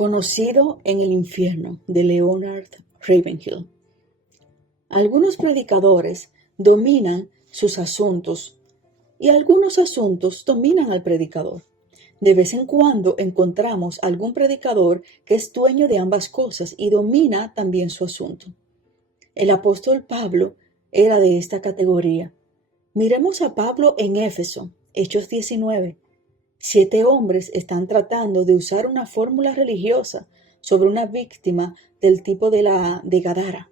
Conocido en el infierno, de Leonard Ravenhill. Algunos predicadores dominan sus asuntos y algunos asuntos dominan al predicador. De vez en cuando encontramos algún predicador que es dueño de ambas cosas y domina también su asunto. El apóstol Pablo era de esta categoría. Miremos a Pablo en Éfeso, Hechos 19. 7 hombres están tratando de usar una fórmula religiosa sobre una víctima del tipo de Gadara.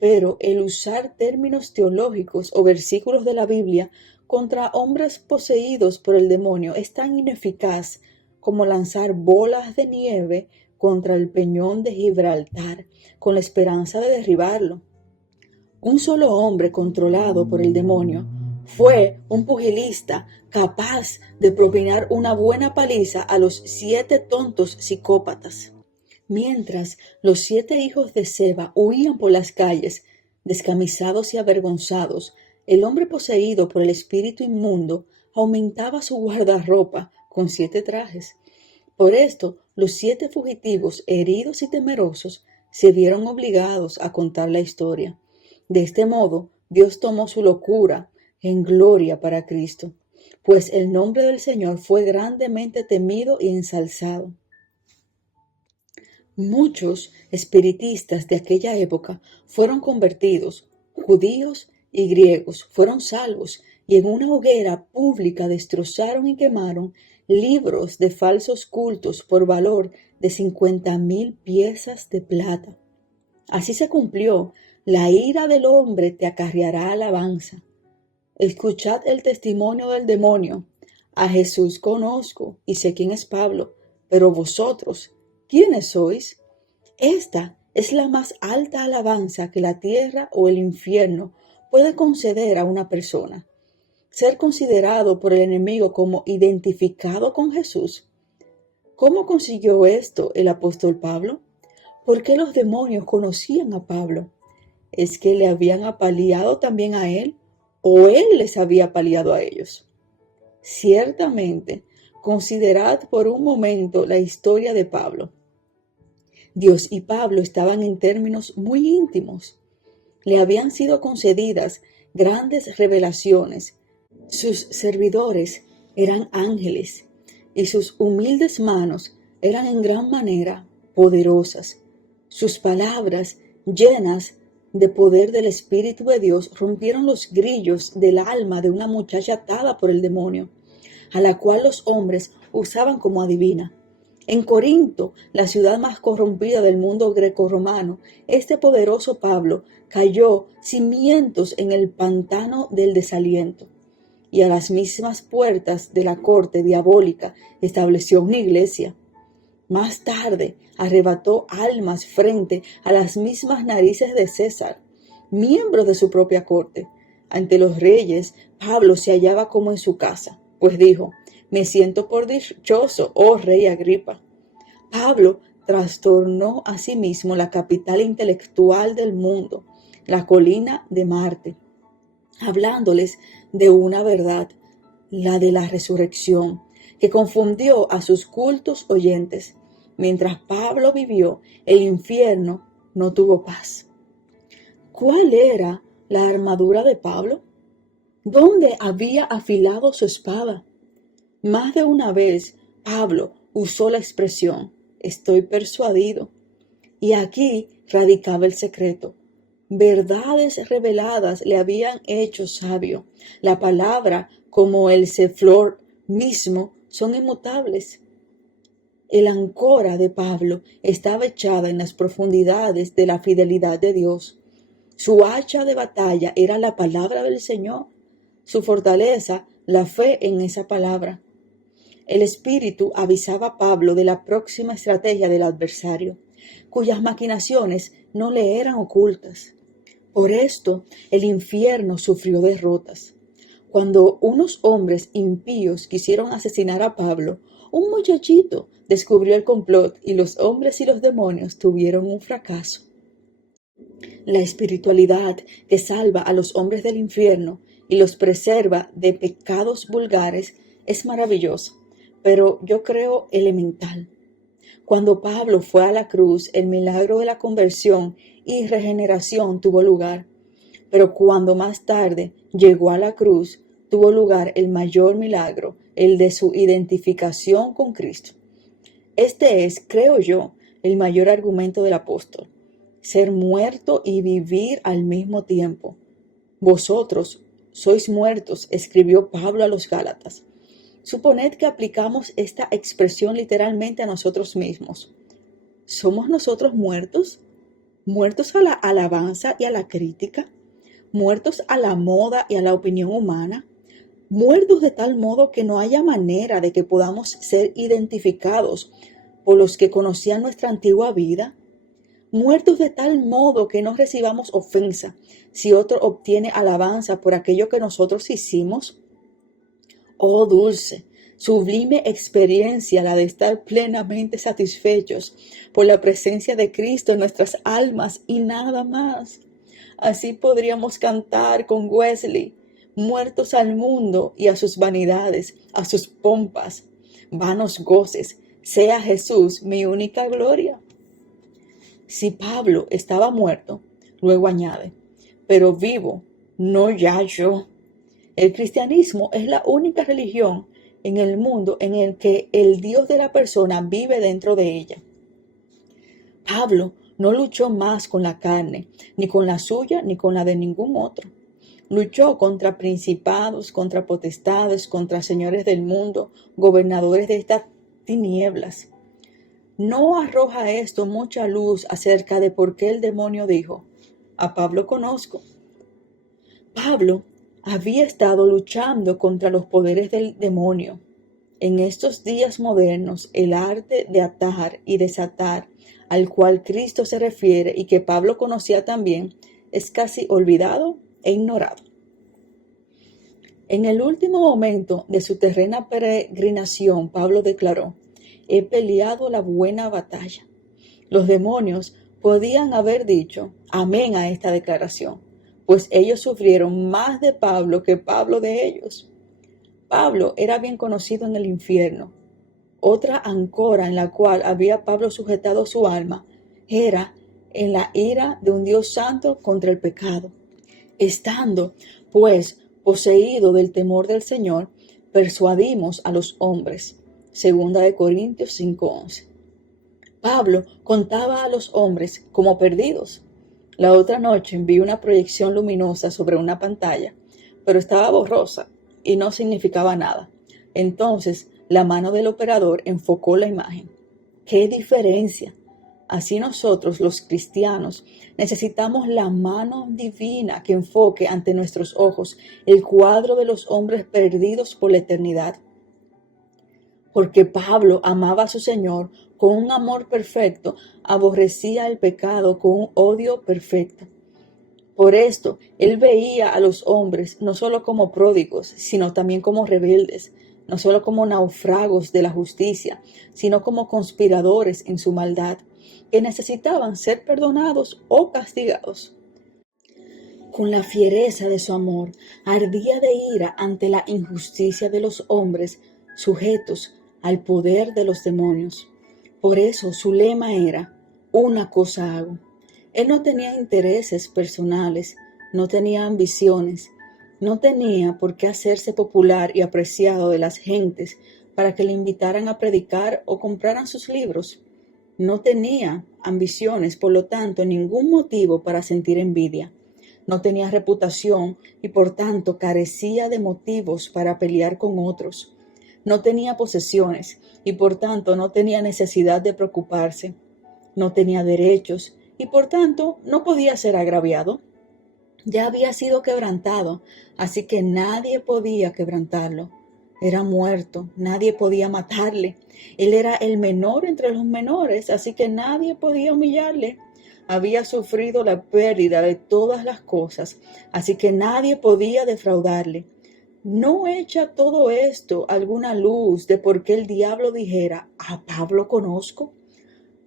Pero el usar términos teológicos o versículos de la Biblia contra hombres poseídos por el demonio es tan ineficaz como lanzar bolas de nieve contra el peñón de Gibraltar con la esperanza de derribarlo. Un solo hombre controlado por el demonio fue un pugilista capaz de propinar una buena paliza a los 7 tontos psicópatas. Mientras los 7 hijos de Seba huían por las calles, descamisados y avergonzados, el hombre poseído por el espíritu inmundo aumentaba su guardarropa con 7 trajes. Por esto, los 7 fugitivos, heridos y temerosos, se vieron obligados a contar la historia. De este modo, Dios tomó su locura en gloria para Cristo, pues el nombre del Señor fue grandemente temido y ensalzado. Muchos espiritistas de aquella época fueron convertidos, judíos y griegos fueron salvos, y en una hoguera pública destrozaron y quemaron libros de falsos cultos por valor de 50,000 piezas de plata. Así se cumplió: la ira del hombre te acarreará alabanza. Escuchad el testimonio del demonio. A Jesús conozco y sé quién es Pablo, pero vosotros, ¿quiénes sois? Esta es la más alta alabanza que la tierra o el infierno puede conceder a una persona. Ser considerado por el enemigo como identificado con Jesús. ¿Cómo consiguió esto el apóstol Pablo? ¿Por qué los demonios conocían a Pablo? ¿Es que le habían apaleado también a él? ¿O él les había apaleado a ellos? Ciertamente, considerad por un momento la historia de Pablo. Dios y Pablo estaban en términos muy íntimos. Le habían sido concedidas grandes revelaciones. Sus servidores eran ángeles y sus humildes manos eran en gran manera poderosas. Sus palabras, llenas de poder del Espíritu de Dios, rompieron los grillos del alma de una muchacha atada por el demonio, a la cual los hombres usaban como adivina. En Corinto, la ciudad más corrompida del mundo grecorromano, este poderoso Pablo cayó cimientos en el pantano del desaliento, y a las mismas puertas de la corte diabólica estableció una iglesia. Más tarde arrebató almas frente a las mismas narices de César, miembro de su propia corte. Ante los reyes, Pablo se hallaba como en su casa, pues dijo: me siento por dichoso, oh rey Agripa. Pablo trastornó asimismo la capital intelectual del mundo, la colina de Marte, hablándoles de una verdad, la de la resurrección, que confundió a sus cultos oyentes. Mientras Pablo vivió, el infierno no tuvo paz. ¿Cuál era la armadura de Pablo? ¿Dónde había afilado su espada? Más de una vez Pablo usó la expresión: estoy persuadido. Y aquí radicaba el secreto. Verdades reveladas le habían hecho sabio. La palabra, como el ceflor mismo, son inmutables. El ancora de Pablo estaba echada en las profundidades de la fidelidad de Dios. Su hacha de batalla era la palabra del Señor. Su fortaleza, la fe en esa palabra. El Espíritu avisaba a Pablo de la próxima estrategia del adversario, cuyas maquinaciones no le eran ocultas. Por esto, el infierno sufrió derrotas. Cuando unos hombres impíos quisieron asesinar a Pablo, un muchachito descubrió el complot y los hombres y los demonios tuvieron un fracaso. La espiritualidad que salva a los hombres del infierno y los preserva de pecados vulgares es maravillosa, pero yo creo elemental. Cuando Pablo fue a la cruz, el milagro de la conversión y regeneración tuvo lugar. Pero cuando más tarde llegó a la cruz, tuvo lugar el mayor milagro, el de su identificación con Cristo. Este es, creo yo, el mayor argumento del apóstol: ser muerto y vivir al mismo tiempo. Vosotros sois muertos, escribió Pablo a los Gálatas. Suponed que aplicamos esta expresión literalmente a nosotros mismos. ¿Somos nosotros muertos? ¿Muertos a la alabanza y a la crítica? ¿Muertos a la moda y a la opinión humana? ¿Muertos de tal modo que no haya manera de que podamos ser identificados por los que conocían nuestra antigua vida? ¿Muertos de tal modo que no recibamos ofensa si otro obtiene alabanza por aquello que nosotros hicimos? Oh, dulce, sublime experiencia la de estar plenamente satisfechos por la presencia de Cristo en nuestras almas y nada más. Así podríamos cantar con Wesley: muertos al mundo y a sus vanidades, a sus pompas, vanos goces, sea Jesús mi única gloria. Si Pablo estaba muerto, luego añade, pero vivo, no ya yo. El cristianismo es la única religión en el mundo en el que el Dios de la persona vive dentro de ella. Pablo no luchó más con la carne, ni con la suya, ni con la de ningún otro. Luchó contra principados, contra potestades, contra señores del mundo, gobernadores de estas tinieblas. ¿No arroja esto mucha luz acerca de por qué el demonio dijo: a Pablo conozco? Pablo había estado luchando contra los poderes del demonio. En estos días modernos, el arte de atar y desatar, al cual Cristo se refiere y que Pablo conocía también, es casi olvidado e ignorado. En el último momento de su terrena peregrinación, Pablo declaró: he peleado la buena batalla. Los demonios podían haber dicho amén a esta declaración, pues ellos sufrieron más de Pablo que Pablo de ellos. Pablo era bien conocido en el infierno. Otra ancora en la cual había Pablo sujetado su alma era en la ira de un Dios santo contra el pecado. Estando, pues, poseído del temor del Señor, persuadimos a los hombres. Segunda de Corintios 5:11. Pablo contaba a los hombres como perdidos. La otra noche vi una proyección luminosa sobre una pantalla, pero estaba borrosa y no significaba nada. Entonces la mano del operador enfocó la imagen. ¡Qué diferencia! Así nosotros, los cristianos, necesitamos la mano divina que enfoque ante nuestros ojos el cuadro de los hombres perdidos por la eternidad. Porque Pablo amaba a su Señor con un amor perfecto, aborrecía el pecado con un odio perfecto. Por esto, él veía a los hombres no solo como pródigos, sino también como rebeldes, no solo como náufragos de la justicia, sino como conspiradores en su maldad, que necesitaban ser perdonados o castigados. Con la fiereza de su amor, ardía de ira ante la injusticia de los hombres sujetos al poder de los demonios. Por eso su lema era: una cosa hago. Él no tenía intereses personales, no tenía ambiciones, no tenía por qué hacerse popular y apreciado de las gentes para que le invitaran a predicar o compraran sus libros. No tenía ambiciones, por lo tanto, ningún motivo para sentir envidia. No tenía reputación y por tanto carecía de motivos para pelear con otros. No tenía posesiones y por tanto no tenía necesidad de preocuparse. No tenía derechos y por tanto no podía ser agraviado. Ya había sido quebrantado, así que nadie podía quebrantarlo. Era muerto, nadie podía matarle. Él era el menor entre los menores, así que nadie podía humillarle. Había sufrido la pérdida de todas las cosas, así que nadie podía defraudarle. ¿No echa todo esto alguna luz de por qué el diablo dijera: a Pablo conozco?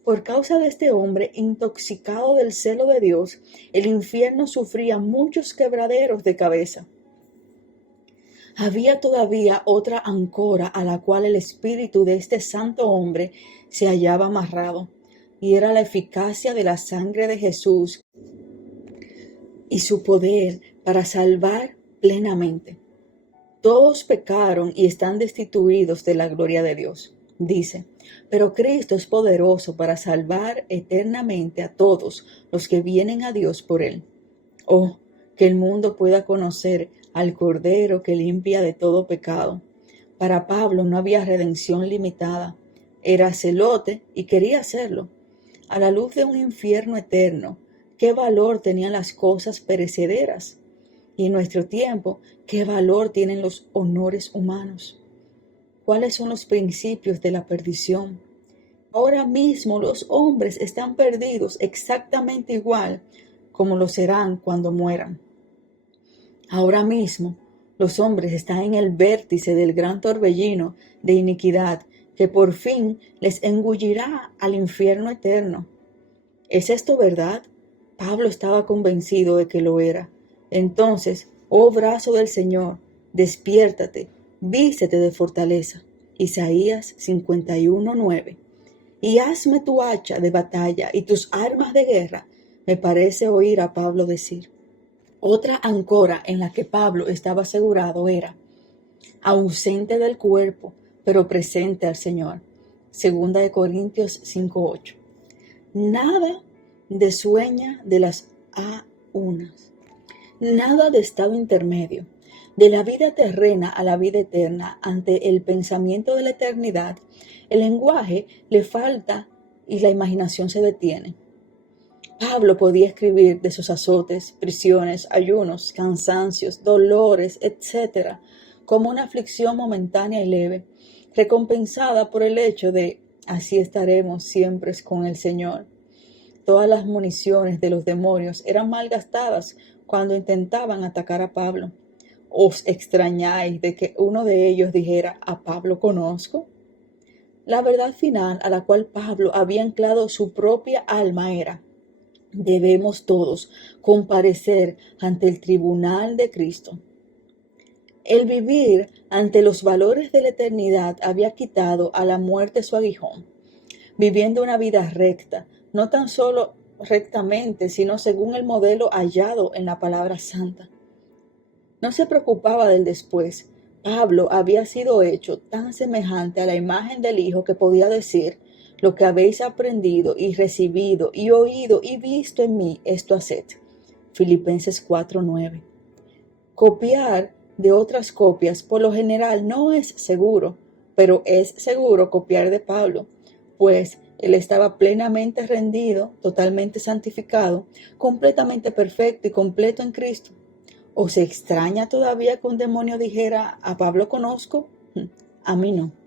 Por causa de este hombre intoxicado del celo de Dios, el infierno sufría muchos quebraderos de cabeza. Había todavía otra ancora a la cual el espíritu de este santo hombre se hallaba amarrado, y era la eficacia de la sangre de Jesús y su poder para salvar plenamente. Todos pecaron y están destituidos de la gloria de Dios. Dice, pero Cristo es poderoso para salvar eternamente a todos los que vienen a Dios por él. Oh, que el mundo pueda conocer al Cordero que limpia de todo pecado. Para Pablo no había redención limitada. Era celote y quería hacerlo. A la luz de un infierno eterno, ¿qué valor tenían las cosas perecederas? Y en nuestro tiempo, ¿qué valor tienen los honores humanos? ¿Cuáles son los principios de la perdición? Ahora mismo los hombres están perdidos exactamente igual como lo serán cuando mueran. Ahora mismo los hombres están en el vértice del gran torbellino de iniquidad que por fin les engullirá al infierno eterno. ¿Es esto verdad? Pablo estaba convencido de que lo era. Entonces, oh brazo del Señor, despiértate, vístete de fortaleza. Isaías 51:9. Y hazme tu hacha de batalla y tus armas de guerra, me parece oír a Pablo decir. Otra ancora en la que Pablo estaba asegurado era, ausente del cuerpo, pero presente al Señor. Segunda de Corintios 5:8. Nada de sueña de las unas, nada de estado intermedio, de la vida terrena a la vida eterna ante el pensamiento de la eternidad. El lenguaje le falta y la imaginación se detiene. Pablo podía escribir de sus azotes, prisiones, ayunos, cansancios, dolores, etc., como una aflicción momentánea y leve, recompensada por el hecho de así estaremos siempre con el Señor. Todas las municiones de los demonios eran malgastadas cuando intentaban atacar a Pablo. ¿Os extrañáis de que uno de ellos dijera, a Pablo conozco? La verdad final a la cual Pablo había anclado su propia alma era, debemos todos comparecer ante el tribunal de Cristo. El vivir ante los valores de la eternidad había quitado a la muerte su aguijón, viviendo una vida recta, no tan solo rectamente, sino según el modelo hallado en la palabra santa. No se preocupaba del después. Pablo había sido hecho tan semejante a la imagen del Hijo que podía decir, lo que habéis aprendido y recibido y oído y visto en mí, esto haced. Filipenses 4:9. Copiar de otras copias por lo general no es seguro, pero es seguro copiar de Pablo, pues él estaba plenamente rendido, totalmente santificado, completamente perfecto y completo en Cristo. ¿O se extraña todavía que un demonio dijera, a Pablo conozco? A mí no.